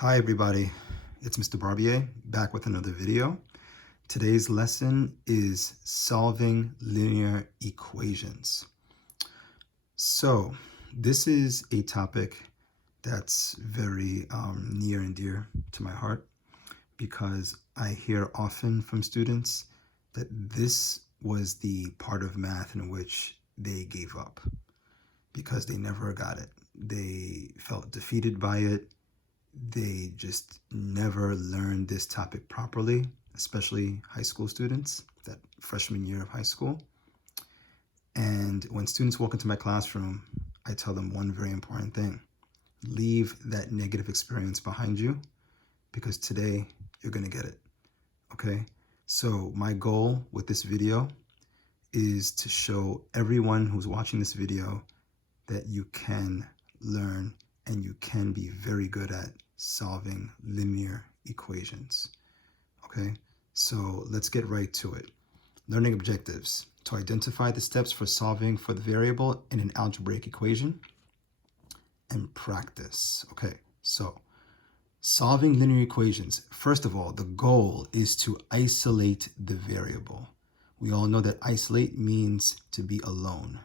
Hi everybody, it's Mr. Barbier back with another video. Today's lesson is solving linear equations. So this is a topic that's very near and dear to my heart because I hear often from students that this was the part of math in which they gave up because they never got it. They felt defeated by it. They just never learned this topic properly, especially high school students, that freshman year of high school. And when students walk into my classroom, I tell them one very important thing. Leave that negative experience behind you because today you're going to get it. Okay? So my goal with this video is to show everyone who's watching this video that you can learn and you can be very good at solving linear equations. Okay, so let's get right to it. Learning objectives: to identify the steps for solving for the variable in an algebraic equation, and practice. Okay, so solving linear equations. First of all, the goal is to isolate the variable. We all know that isolate means to be alone.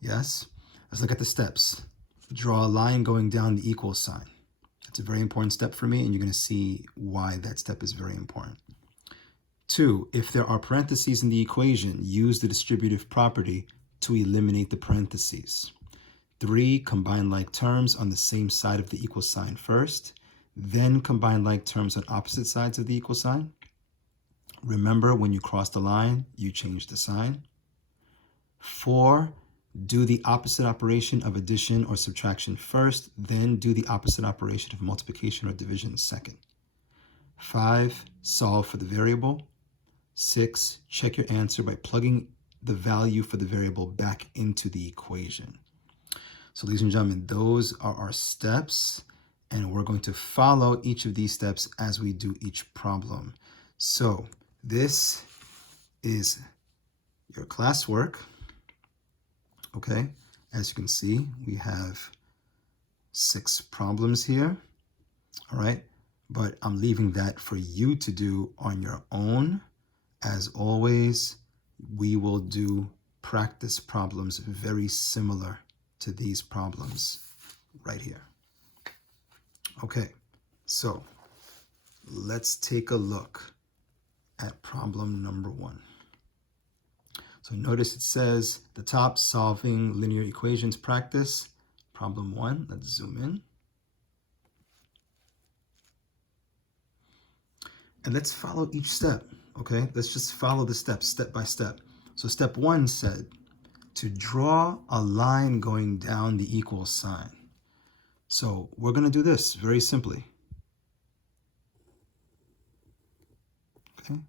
Yes? Let's look at the steps. Draw a line going down the equal sign. That's a very important step for me, and you're going to see why that step is very important. 2, if there are parentheses in the equation, use the distributive property to eliminate the parentheses. 3, combine like terms on the same side of the equal sign first, then combine like terms on opposite sides of the equal sign. Remember, when you cross the line, you change the sign. 4, do the opposite operation of addition or subtraction first, then do the opposite operation of multiplication or division second. 5, solve for the variable. 6, check your answer by plugging the value for the variable back into the equation. So ladies and gentlemen, those are our steps, and we're going to follow each of these steps as we do each problem. So this is your classwork. Okay, as you can see, we have 6 problems here, all right? But I'm leaving that for you to do on your own. As always, we will do practice problems very similar to these problems right here. Okay, so let's take a look at problem number 1. So notice it says the top, solving linear equations practice. Problem 1, let's zoom in. And let's follow each step, okay? Let's just follow the steps step by step. So step 1 said to draw a line going down the equal sign. So we're going to do this very simply. Okay,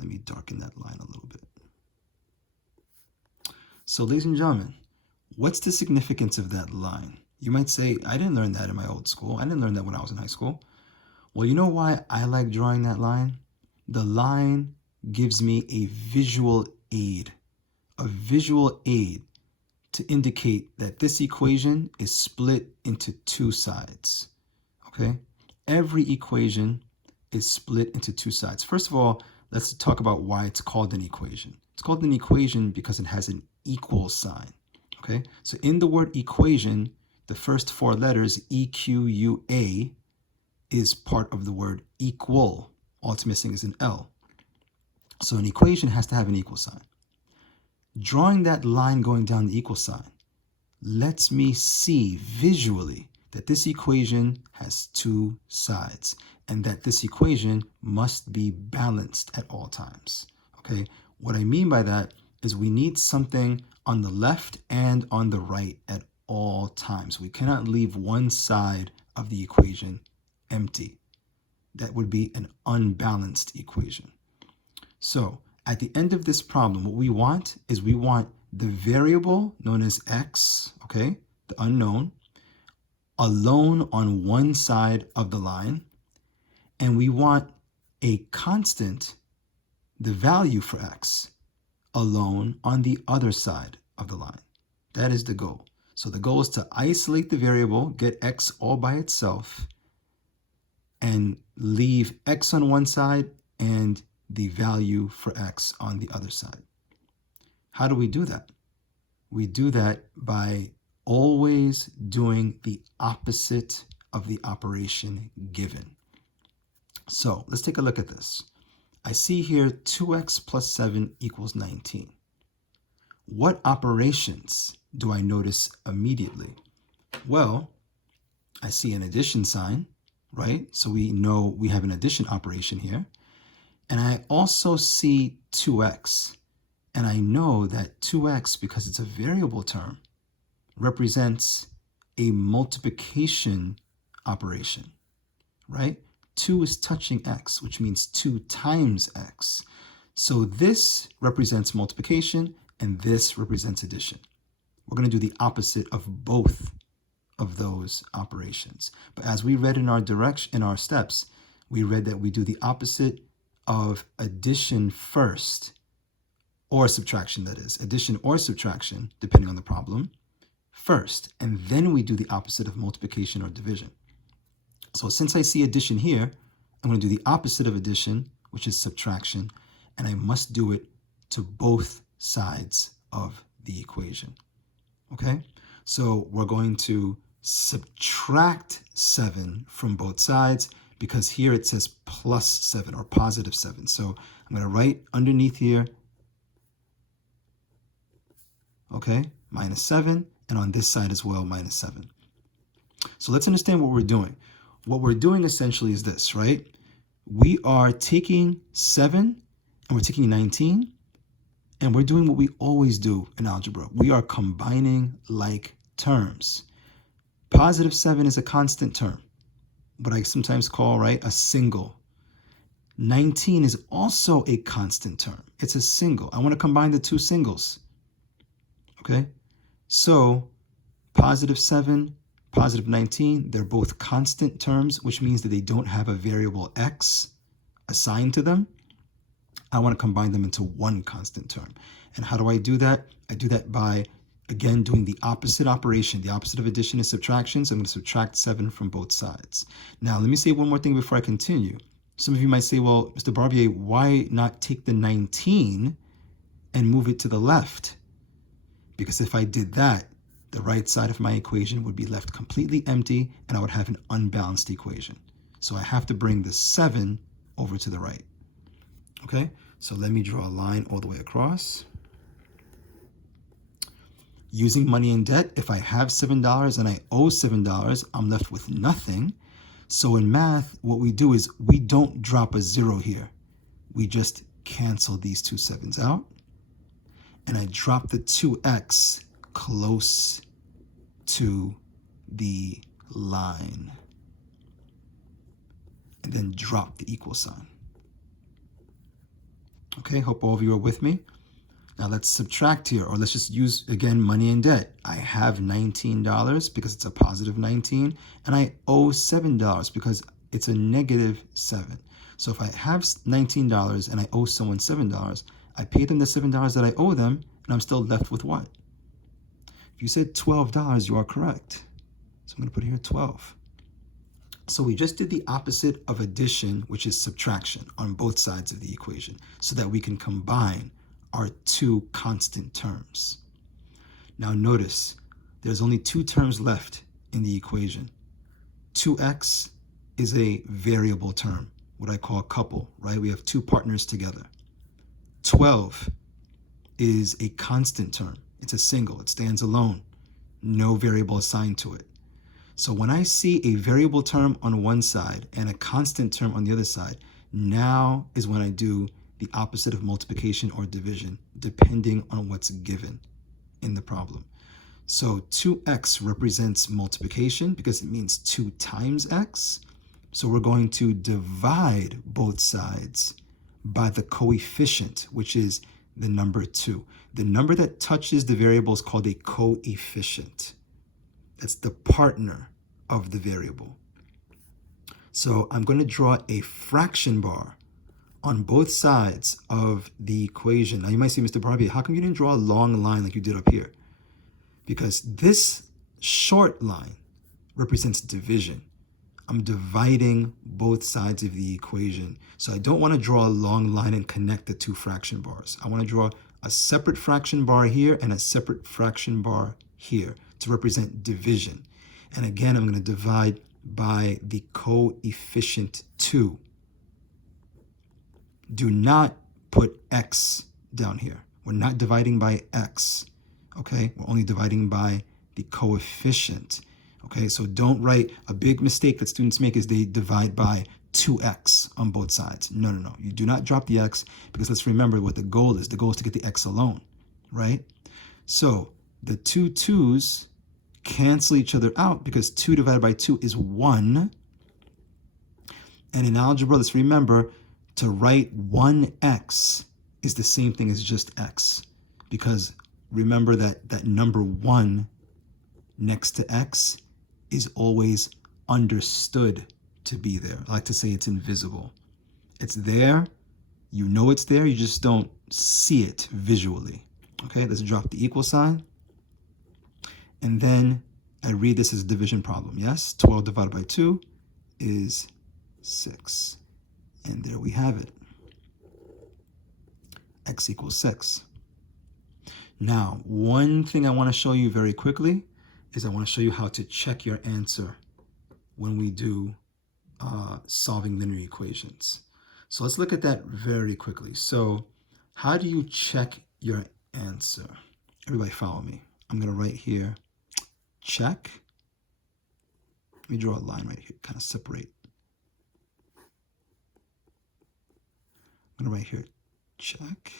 let me darken that line a little bit. So ladies and gentlemen, what's the significance of that line? You might say, I didn't learn that in my old school. I didn't learn that when I was in high school. Well, you know why I like drawing that line? The line gives me a visual aid to indicate that this equation is split into 2 sides, okay? Every equation is split into 2 sides. First of all, let's talk about why it's called an equation. It's called an equation because it has an equal sign, okay? So in the word equation, the first 4 letters, EQUA, is part of the word equal. All it's missing is an L. So an equation has to have an equal sign. Drawing that line going down the equal sign lets me see visually that this equation has 2 sides and that this equation must be balanced at all times, okay? What I mean by that is we need something on the left and on the right at all times. We cannot leave one side of the equation empty. That would be an unbalanced equation. So at the end of this problem, what we want is we want the variable known as x, okay, the unknown, alone on one side of the line, and we want a constant, the value for x, alone on the other side of the line. That is the goal. So the goal is to isolate the variable, get x all by itself, and leave x on one side and the value for x on the other side. How do we do that? We do that by always doing the opposite of the operation given. So let's take a look at this. I see here 2x plus 7 equals 19. What operations do I notice immediately? Well, I see an addition sign, right? So we know we have an addition operation here. And I also see 2x. And I know that 2x, because it's a variable term, represents a multiplication operation, right? 2 is touching x, which means 2 times x. So this represents multiplication, and this represents addition. We're going to do the opposite of both of those operations. But as we read in our steps, we read that we do the opposite of addition first, or subtraction, that is, addition or subtraction, depending on the problem, first, and then we do the opposite of multiplication or division. So since I see addition here, I'm going to do the opposite of addition, which is subtraction, and I must do it to both sides of the equation. Okay? So we're going to subtract 7 from both sides, because here it says plus 7 or positive 7. So I'm going to write underneath here, okay, minus 7, and on this side as well, minus 7. So let's understand what we're doing. What we're doing essentially is this, right? We are taking 7 and we're taking 19, and we're doing what we always do in algebra. We are combining like terms. Positive 7 is a constant term, what I sometimes call, right, a single. 19 is also a constant term. It's a single. I want to combine the two singles. Okay? So positive 7, positive 19, they're both constant terms, which means that they don't have a variable x assigned to them. I want to combine them into one constant term. And how do I do that? I do that by, again, doing the opposite operation. The opposite of addition is subtraction, so I'm going to subtract 7 from both sides. Now, let me say one more thing before I continue. Some of you might say, well, Mr. Barbier, why not take the 19 and move it to the left? Because if I did that, the right side of my equation would be left completely empty, and I would have an unbalanced equation. So I have to bring the 7 over to the right. Okay, so let me draw a line all the way across. Using money and debt, if I have $7 and I owe $7, I'm left with nothing. So in math, what we do is we don't drop a 0 here. We just cancel these two 7s out. And I drop the 2x close to the line. And then drop the equal sign. Okay, hope all of you are with me. Now let's subtract here, or let's just use, again, money and debt. I have $19 because it's a positive 19, and I owe $7 because it's a negative 7. So if I have $19 and I owe someone $7, I pay them the $7 that I owe them, and I'm still left with what? If you said $12, you are correct. So I'm going to put here 12. So we just did the opposite of addition, which is subtraction, on both sides of the equation, so that we can combine our two constant terms. Now notice, there's only two terms left in the equation. 2x is a variable term, what I call a couple, right? We have two partners together. 12 is a constant term. It's a single, it stands alone, no variable assigned to it. So when I see a variable term on one side and a constant term on the other side, now is when I do the opposite of multiplication or division, depending on what's given in the problem. So 2x represents multiplication because it means 2 times x. So we're going to divide both sides by the coefficient, which is the number 2. The number that touches the variable is called a coefficient. That's the partner of the variable. So I'm going to draw a fraction bar on both sides of the equation. Now you might say, Mr. Barbier, how come you didn't draw a long line like you did up here? Because this short line represents division. I'm dividing both sides of the equation. So I don't want to draw a long line and connect the two fraction bars. I want to draw a separate fraction bar here and a separate fraction bar here to represent division. And again, I'm going to divide by the coefficient 2. Do not put x down here. We're not dividing by x, okay? We're only dividing by the coefficient, okay? So don't write, a big mistake that students make is they divide by 2x on both sides. No, no, no. You do not drop the x, because let's remember what the goal is. The goal is to get the x alone, right? So the two 2's cancel each other out because 2 divided by 2 is 1. And in algebra, let's remember, to write 1x is the same thing as just x, because remember that number 1 next to x is always understood to be there. I like to say it's invisible. It's there, you know it's there, you just don't see it visually. Okay, let's drop the equal sign. And then I read this as a division problem. Yes, 12 divided by 2 is 6. And there we have it. X equals 6. Now, one thing I want to show you very quickly is I want to show you how to check your answer when we do solving linear equations. So let's look at that very quickly. So how do you check your answer? Everybody follow me. I'm going to write here, check. Let me draw a line right here, kind of separate. I'm going to write here, check.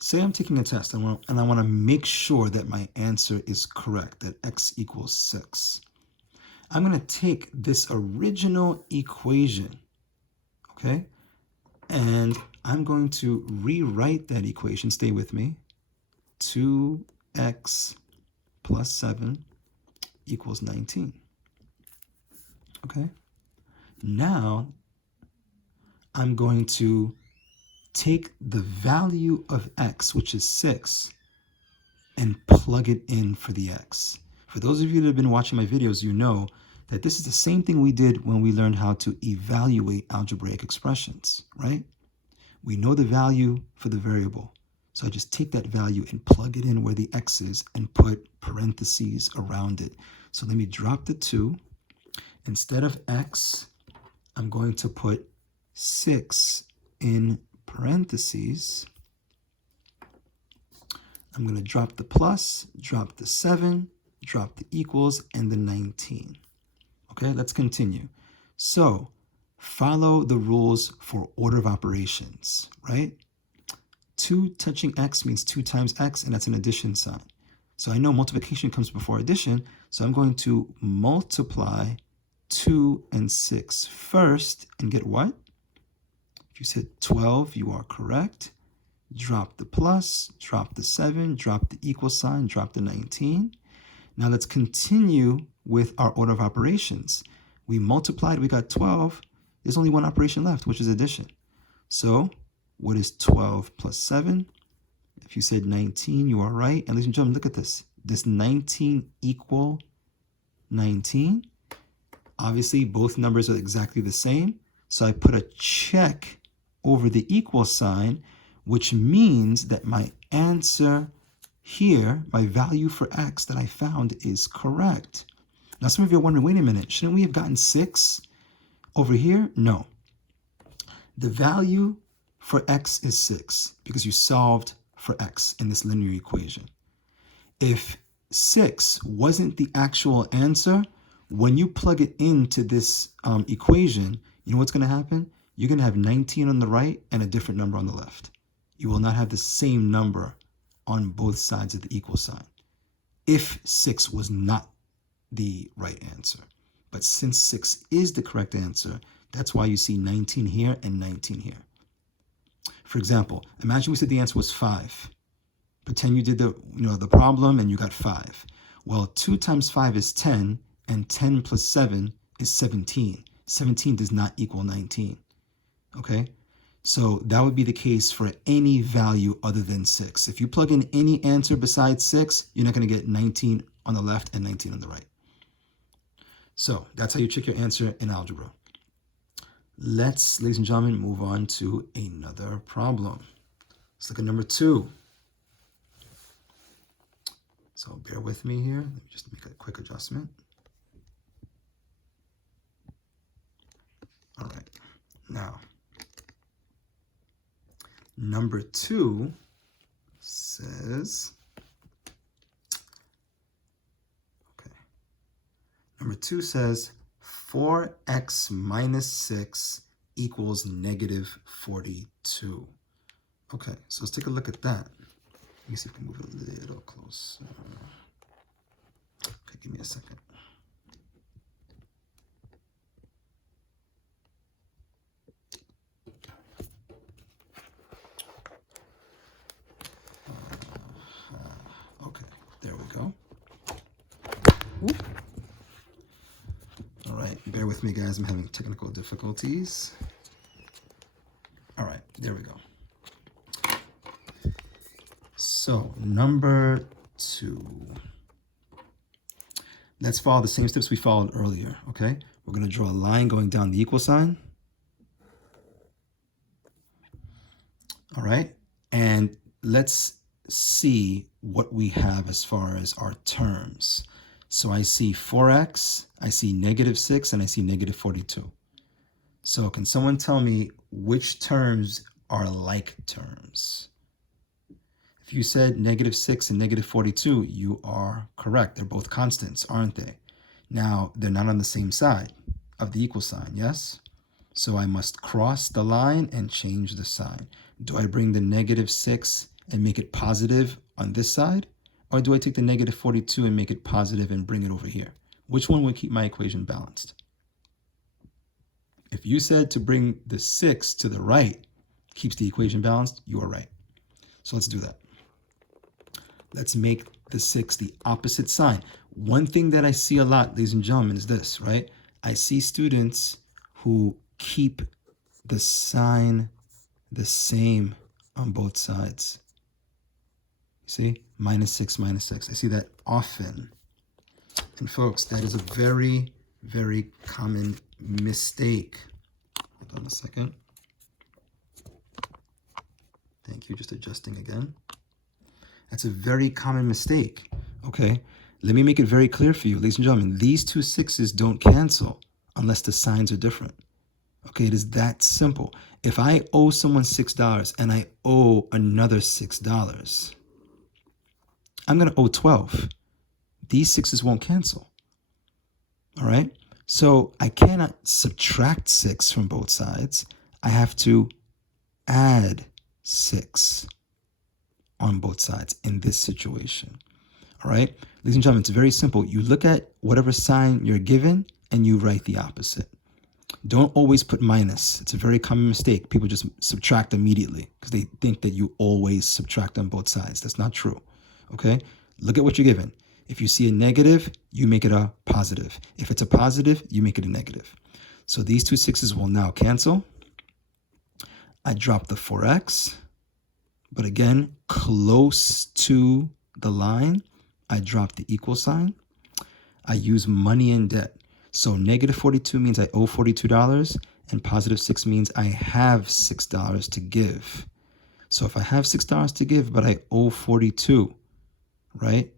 Say I'm taking a test and I want to make sure that my answer is correct, that x equals 6. I'm going to take this original equation, okay, and I'm going to rewrite that equation. Stay with me. 2x plus 7 equals 19. Okay, now I'm going to take the value of x, which is 6, and plug it in for the x. For those of you that have been watching my videos, you know that this is the same thing we did when we learned how to evaluate algebraic expressions, right? We know the value for the variable. So I just take that value and plug it in where the x is and put parentheses around it. So let me drop the 2. Instead of x, I'm going to put 6 in parentheses. I'm going to drop the plus, drop the 7, drop the equals, and the 19. Okay, let's continue. So follow the rules for order of operations, right? 2 touching x means 2 times x, and that's an addition sign. So I know multiplication comes before addition, so I'm going to multiply 2 and 6 first and get what? If you said 12, you are correct. Drop the plus, drop the 7, drop the equal sign, drop the 19. Now let's continue with our order of operations. We multiplied, we got 12. There's only one operation left, which is addition. So what is 12 plus 7? If you said 19, you are right. And ladies and gentlemen, look at this. Does 19 equal 19? Obviously, both numbers are exactly the same. So I put a check over the equal sign, which means that my answer here, my value for x that I found, is correct. Now, some of you are wondering, wait a minute, shouldn't we have gotten 6 over here? No. The value for x is 6 because you solved for x in this linear equation. If 6 wasn't the actual answer, when you plug it into this equation, you know what's going to happen? You're going to have 19 on the right and a different number on the left. You will not have the same number on both sides of the equal sign if 6 was not the right answer. But since 6 is the correct answer, that's why you see 19 here and 19 here. For example, imagine we said the answer was 5. Pretend you did the problem and you got 5. Well, 2 times 5 is 10, and 10 plus 7 is 17. 17 does not equal 19, okay? So that would be the case for any value other than 6. If you plug in any answer besides 6, you're not going to get 19 on the left and 19 on the right. So that's how you check your answer in algebra. Let's, ladies and gentlemen, move on to another problem. Let's look at number 2. So bear with me here. Let me just make a quick adjustment. All right. Now, number 2 says, number 2 says 4x minus 6 equals negative 42. Okay, so let's take a look at that. Let me see if we can move it a little closer. Okay, give me a second. Okay, there we go. Oop. All right, bear with me, guys. I'm having technical difficulties. All right, there we go. So, number 2. Let's follow the same steps we followed earlier, okay? We're going to draw a line going down the equal sign. All right, and let's see what we have as far as our terms. So I see 4x, I see negative 6, and I see negative 42. So can someone tell me which terms are like terms? If you said negative 6 and negative 42, you are correct. They're both constants, aren't they? Now, they're not on the same side of the equal sign, yes? So I must cross the line and change the sign. Do I bring the negative 6 and make it positive on this side? Or do I take the negative 42 and make it positive and bring it over here? Which one would keep my equation balanced? If you said to bring the 6 to the right keeps the equation balanced, you are right. So let's do that. Let's make the 6 the opposite sign. One thing that I see a lot, ladies and gentlemen, is this, right? I see students who keep the sign the same on both sides. See, minus 6, minus 6. I see that often. And folks, that is a very, very common mistake. Hold on a second. Thank you, just adjusting again. That's a very common mistake, okay? Let me make it very clear for you, ladies and gentlemen. These two 6s don't cancel unless the signs are different. Okay, it is that simple. If I owe someone $6 and I owe another $6, I'm going to owe 12. These 6s won't cancel. All right? So I cannot subtract 6 from both sides. I have to add 6 on both sides in this situation. All right? Ladies and gentlemen, it's very simple. You look at whatever sign you're given and you write the opposite. Don't always put minus. It's a very common mistake. People just subtract immediately because they think that you always subtract on both sides. That's not true. Okay? Look at what you're given. If you see a negative, you make it a positive. If it's a positive, you make it a negative. So these two 6s will now cancel. I drop the 4x. But again, close to the line, I drop the equal sign. I use money and debt. So negative 42 means I owe $42, and positive 6 means I have $6 to give. So if I have $6 to give, but I owe 42, right?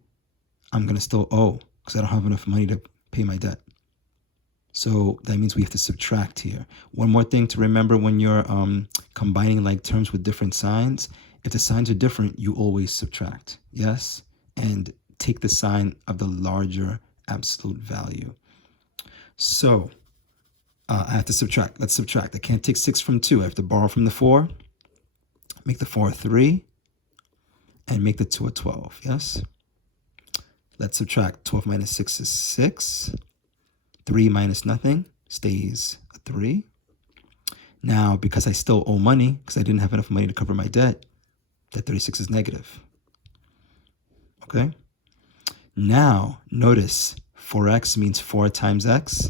I'm going to still owe because I don't have enough money to pay my debt. So that means we have to subtract here. One more thing to remember when you're combining like terms with different signs. If the signs are different, you always subtract, yes? And take the sign of the larger absolute value. So I have to subtract. Let's subtract. I can't take 6 from 2. I have to borrow from the 4, make the 4 a 3, and make the 2 a 12, yes? Let's subtract. 12 minus 6 is 6. 3 minus nothing stays a 3. Now, because I still owe money, because I didn't have enough money to cover my debt, that 36 is negative. Okay? Now, notice 4x means 4 times x.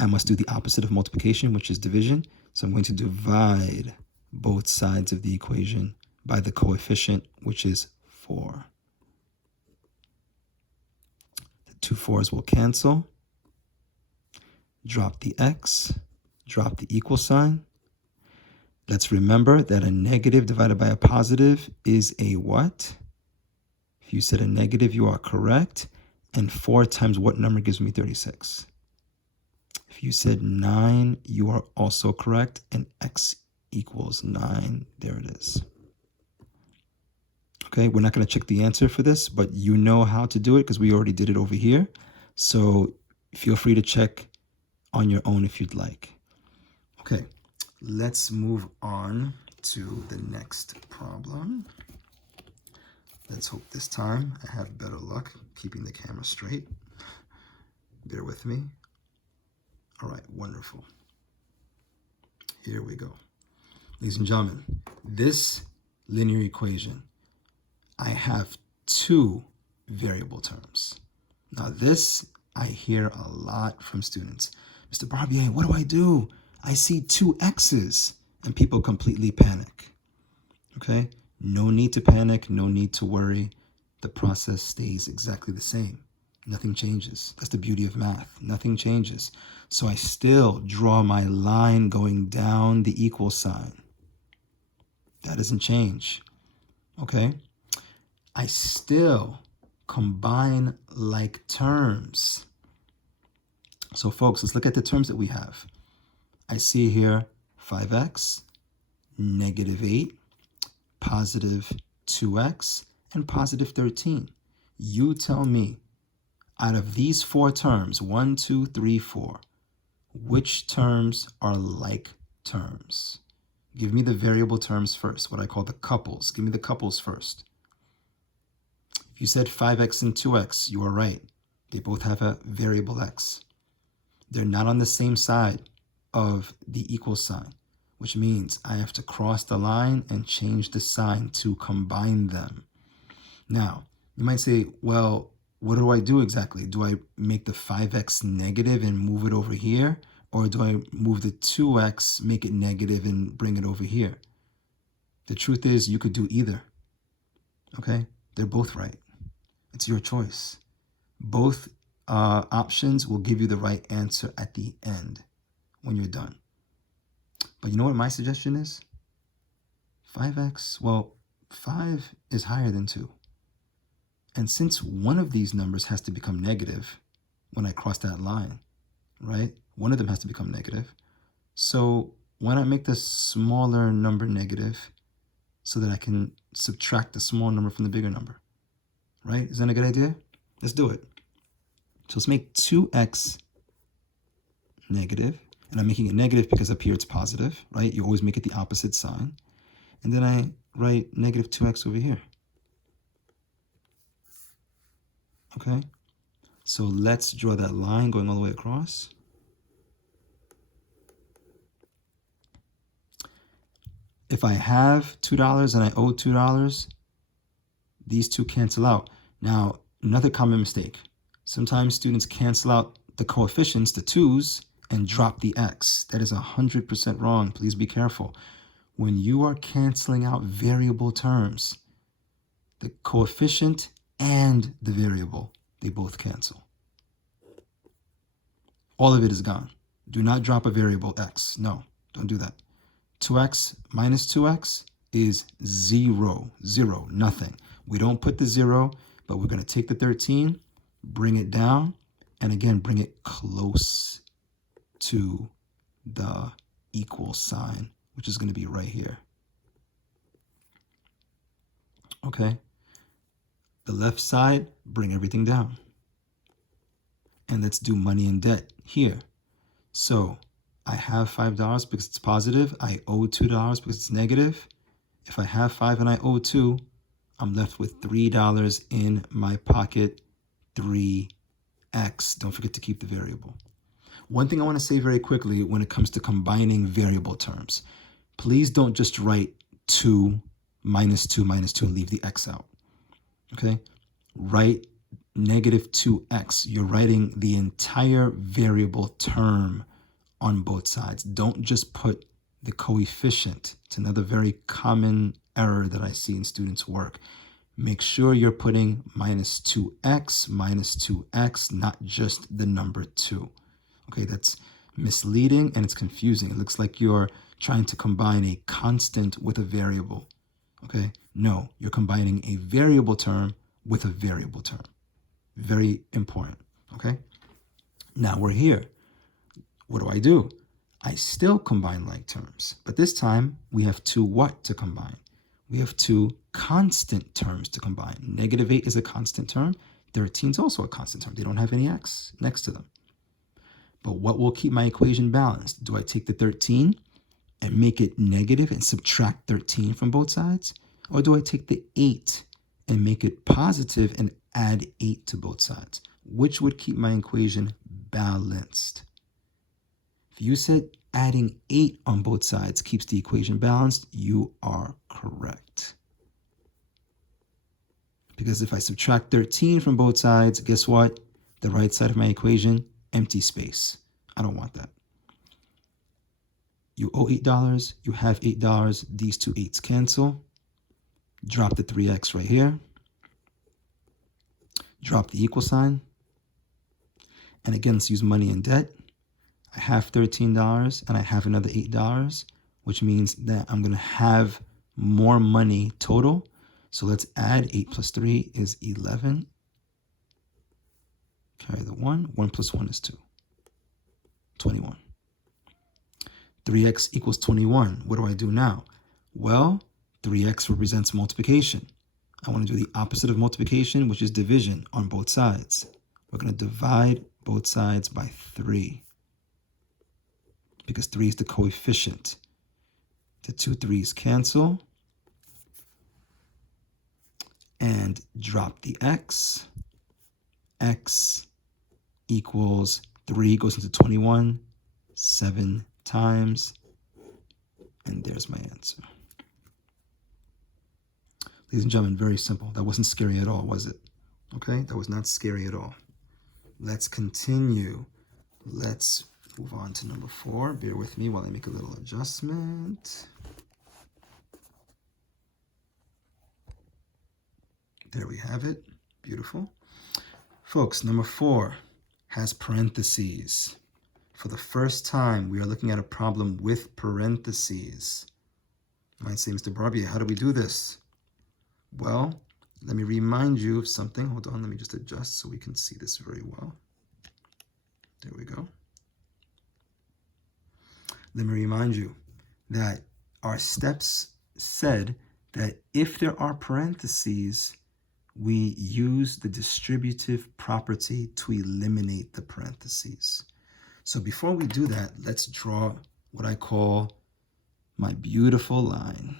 I must do the opposite of multiplication, which is division. So I'm going to divide both sides of the equation by the coefficient, which is 4. Two 4s will cancel. Drop the x, drop the equal sign. Let's remember that a negative divided by a positive is a what? If you said a negative, you are correct. And 4 times what number gives me 36? If you said 9, you are also correct. And x equals 9. There it is. Okay, we're not going to check the answer for this, but you know how to do it because we already did it over here. So feel free to check on your own if you'd like. Okay, let's move on to the next problem. Let's hope this time I have better luck keeping the camera straight. Bear with me. All right, wonderful. Here we go. Ladies and gentlemen, this linear equation, I have two variable terms. Now this I hear a lot from students. Mr. Barbier, what do I do? I see two x's, and people completely panic. Okay? No need to panic, no need to worry. The process stays exactly the same. Nothing changes. That's the beauty of math. Nothing changes. So I still draw my line going down the equal sign. That doesn't change. Okay? I still combine like terms. So folks, let's look at the terms that we have. I see here 5x, negative 8, positive 2x, and positive 13. You tell me, out of these four terms, 1, 2, 3, 4, which terms are like terms? Give me the variable terms first, what I call the couples. Give me the couples first. If you said 5x and 2x, you are right. They both have a variable x. They're not on the same side of the equal sign, which means I have to cross the line and change the sign to combine them. Now, you might say, well, what do I do exactly? Do I make the 5x negative and move it over here? Or do I move the 2x, make it negative and bring it over here? The truth is you could do either. Okay? They're both right. It's your choice. Both options will give you the right answer at the end when you're done. But you know what my suggestion is? 5x, well, 5 is higher than 2. And since one of these numbers has to become negative when I cross that line, right? One of them has to become negative. So why not make the smaller number negative so that I can subtract the small number from the bigger number, right? Is that a good idea? Let's do it. So let's make 2x negative. And I'm making it negative because up here it's positive, right? You always make it the opposite sign. And then I write negative 2x over here. Okay? So let's draw that line going all the way across. If I have $2 and I owe $2, these two cancel out. Now, another common mistake. Sometimes students cancel out the coefficients, the 2's, and drop the x. That is 100% wrong. Please be careful. When you are canceling out variable terms, the coefficient and the variable, they both cancel. All of it is gone. Do not drop a variable x. No, don't do that. 2x minus 2x is 0, nothing. We don't put the 0, but we're going to take the 13, bring it down, and again, bring it close to the equal sign, which is going to be right here. Okay. The left side, bring everything down. And let's do money and debt here. So I have $5 because it's positive. I owe $2 because it's negative. If I have 5 and I owe 2, I'm left with $3 in my pocket, 3x. Don't forget to keep the variable. One thing I want to say very quickly when it comes to combining variable terms, please don't just write 2 minus 2 minus 2 and leave the x out. Okay? Write negative 2x. You're writing the entire variable term on both sides. Don't just put the coefficient. It's another very common error that I see in students' work. make sure you're putting minus 2x, not just the number 2. Okay, that's misleading and it's confusing. It looks like you're trying to combine a constant with a variable. Okay, no, you're combining a variable term with a variable term. Very important. Okay, now we're here. What do? I still combine like terms, but this time we have two what to combine? We have two constant terms to combine. -8 is a constant term. 13 is also a constant term. They don't have any x next to them. But what will keep my equation balanced? Do I take the 13 and make it negative and subtract 13 from both sides? Or do I take the 8 and make it positive and add 8 to both sides? Which would keep my equation balanced? If you said adding 8 on both sides keeps the equation balanced, you are correct. Because if I subtract 13 from both sides, guess what? The right side of my equation, empty space. I don't want that. You owe $8, you have $8, these two 8s cancel. Drop the 3x right here. Drop the equal sign. And again, let's use money and debt. I have $13 and I have another $8, which means that I'm going to have more money total. So let's add 8 plus 3 is 11. Carry the 1. 1 plus 1 is 2. 21. 3x equals 21. What do I do now? Well, 3x represents multiplication. I want to do the opposite of multiplication, which is division on both sides. We're going to divide both sides by 3. Because 3 is the coefficient. The two 3's cancel. And drop the x. X equals 3 goes into 21 7 times. And there's my answer. Ladies and gentlemen, very simple. That wasn't scary at all, was it? Okay, that was not scary at all. Let's continue. Let's move on to number 4. Bear with me while I make a little adjustment. There we have it. Beautiful. Folks, number 4 has parentheses. For the first time, we are looking at a problem with parentheses. You might say, Mr. Barbier, how do we do this? Well, let me remind you of something. Hold on, let me just adjust so we can see this very well. There we go. Let me remind you that our steps said that if there are parentheses, we use the distributive property to eliminate the parentheses. So before we do that, let's draw what I call my beautiful line.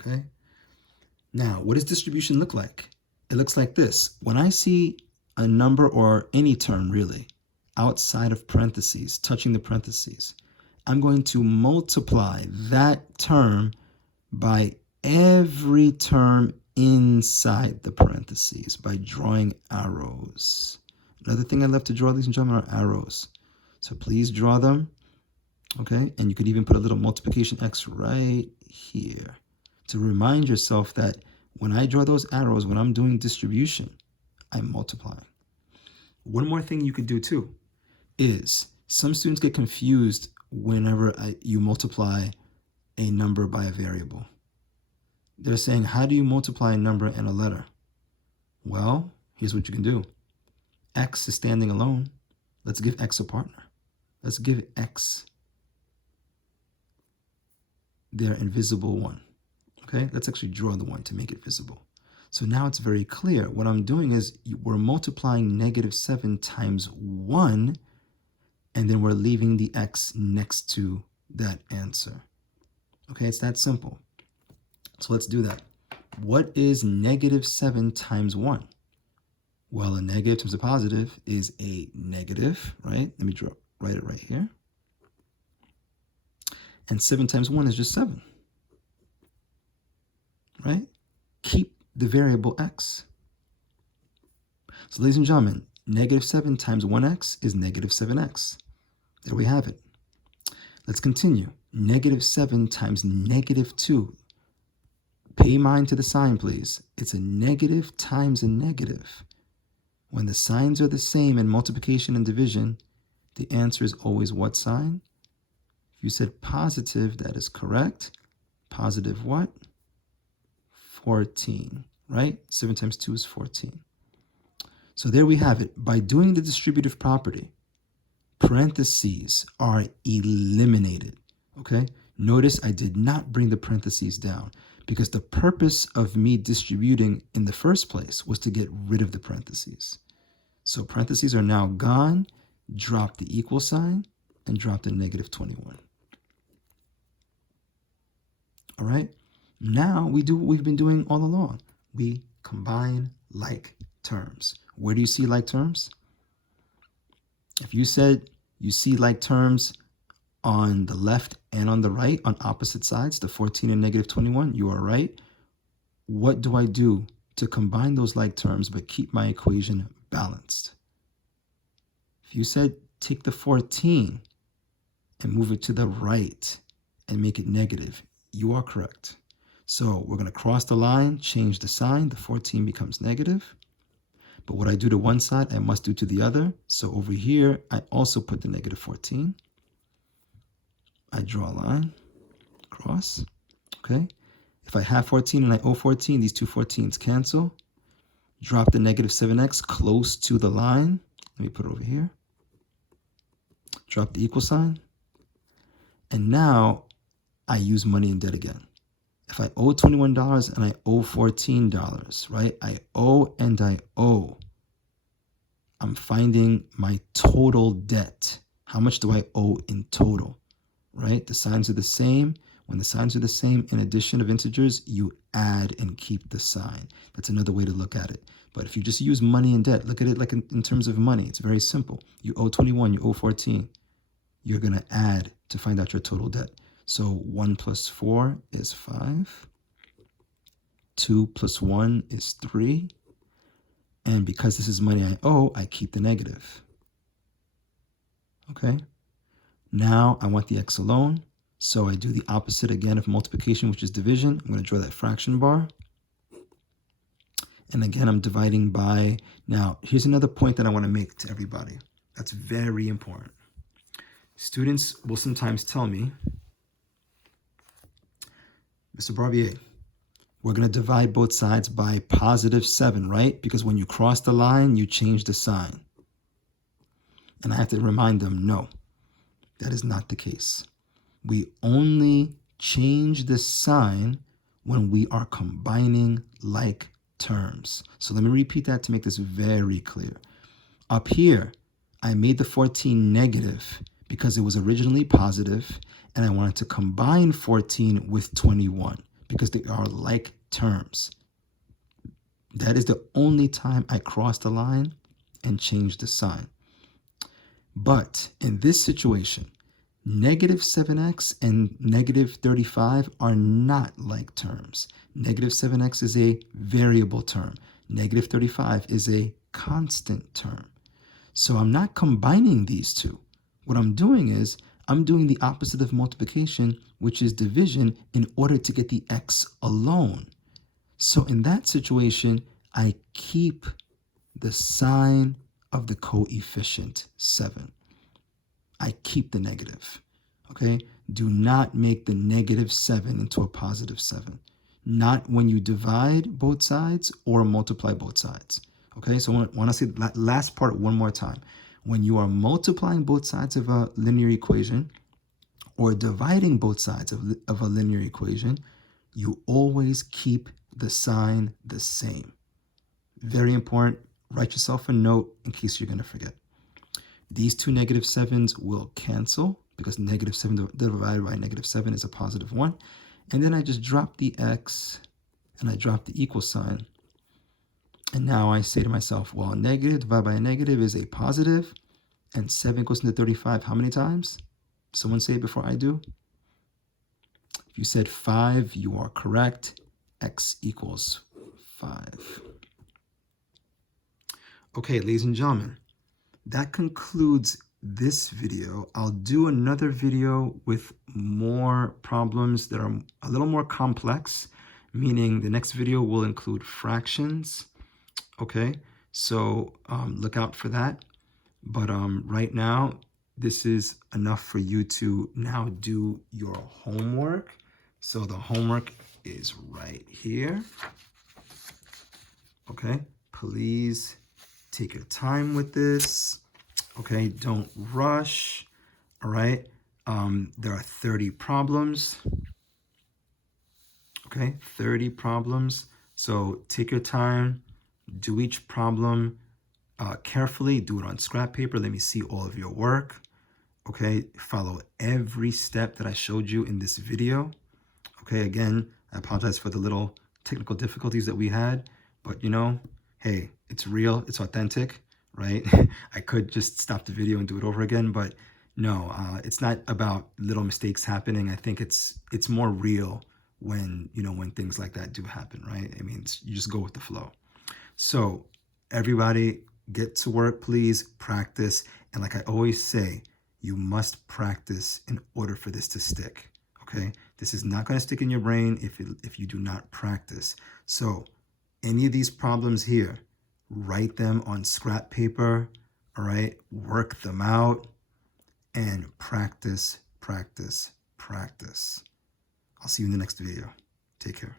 Okay. Now, what does distribution look like? It looks like this. When I see a number or any term really outside of parentheses, touching the parentheses, I'm going to multiply that term by every term inside the parentheses by drawing arrows. Another thing I love to draw, ladies and gentlemen, are arrows. So please draw them. Okay. And you could even put a little multiplication X right here to remind yourself that when I draw those arrows, when I'm doing distribution, I'm multiplying. One more thing you could do too is some students get confused whenever you multiply a number by a variable. They're saying, how do you multiply a number and a letter? Well, here's what you can do. X is standing alone. Let's give X a partner. Let's give X their invisible 1. Okay, let's actually draw the 1 to make it visible. So now it's very clear. What I'm doing is we're multiplying -7 times 1, and then we're leaving the X next to that answer. Okay, it's that simple. So let's do that. What is -7 times 1? Well, a negative times a positive is a negative, right? Let me write it right here. And 7 times 1 is just 7. Right? Keep the variable X. So ladies and gentlemen, -7 times 1x is -7x. There we have it. Let's continue. Negative 7 times negative 2. Pay mind to the sign, please. It's a negative times a negative. When the signs are the same in multiplication and division, the answer is always what sign? If you said positive, that is correct. Positive what? 14, right? 7 times 2 is 14. So there we have it. By doing the distributive property, parentheses are eliminated, okay? Notice I did not bring the parentheses down because the purpose of me distributing in the first place was to get rid of the parentheses. So parentheses are now gone. Drop the equal sign and drop the negative 21. All right? Now we do what we've been doing all along. We combine like terms. Where do you see like terms? If you said you see like terms on the left and on the right, on opposite sides, the 14 and negative 21, you are right. What do I do to combine those like terms but keep my equation balanced? If you said take the 14 and move it to the right and make it negative, you are correct. So we're going to cross the line, change the sign, the 14 becomes negative. But what I do to one side, I must do to the other. So over here, I also put the negative 14. I draw a line, cross, okay? If I have 14 and I owe 14, these two 14s cancel. Drop the negative 7x close to the line. Let me put it over here. Drop the equal sign. And now I use money and debt again. If I owe $21 and I owe $14, right? I owe and I owe. I'm finding my total debt. How much do I owe in total, right? The signs are the same. When the signs are the same, in addition of integers, you add and keep the sign. That's another way to look at it. But if you just use money and debt, look at it like in terms of money. It's very simple. You owe 21, you owe 14. You're going to add to find out your total debt. So 1 plus 4 is 5. 2 plus 1 is 3. And because this is money I owe, I keep the negative. Okay? Now I want the x alone. So I do the opposite again of multiplication, which is division. I'm going to draw that fraction bar. And again, I'm dividing by. Now, here's another point that I want to make to everybody. That's very important. Students will sometimes tell me, Mr. Barbier, we're going to divide both sides by positive 7, right? Because when you cross the line, you change the sign. And I have to remind them, no, that is not the case. We only change the sign when we are combining like terms. So let me repeat that to make this very clear. Up here, I made the 14 negative because it was originally positive, and I wanted to combine 14 with 21 because they are like terms. That is the only time I cross the line and change the sign. But in this situation, negative 7x and negative 35 are not like terms. Negative 7x is a variable term. Negative 35 is a constant term. So I'm not combining these two. What I'm doing is I'm doing the opposite of multiplication, which is division, in order to get the x alone. So in that situation, I keep the sign of the coefficient 7. I keep the negative, okay? Do not make the negative 7 into a positive 7. Not when you divide both sides or multiply both sides, okay? So I want to say that last part one more time. When you are multiplying both sides of a linear equation or dividing both sides of a linear equation, you always keep the sign the same. Very important. Write yourself a note in case you're going to forget. These two negative 7s will cancel because negative 7 divided by negative 7 is a positive 1. And then I just drop the x and I drop the equal sign. And now I say to myself, well, negative divided by a negative is a positive, and 7 goes into 35 how many times? Someone say it before I do. If you said 5, you are correct. X equals 5. Okay, ladies and gentlemen, that concludes this video, I'll do another video with more problems that are a little more complex, meaning the next video will include fractions. Okay, so look out for that. But right now, this is enough for you to now do your homework. So the homework is right here. Okay, please take your time with this. Okay, don't rush. All right, there are 30 problems. Okay, 30 problems. So take your time, do each problem carefully, do it on scrap paper. Let me see all of your work. Okay, follow every step that I showed you in this video. Okay, again, I apologize for the little technical difficulties that we had, but you know, hey, it's real, it's authentic, right? I could just stop the video and do it over again, but no, it's not about little mistakes happening. I think it's more real when, you know, when things like that do happen, right? I mean, you just go with the flow. So everybody get to work, please practice. And like I always say, you must practice in order for this to stick, okay? This is not gonna stick in your brain if you do not practice. So any of these problems here, write them on scrap paper, all right? Work them out and practice, practice, practice. I'll see you in the next video. Take care.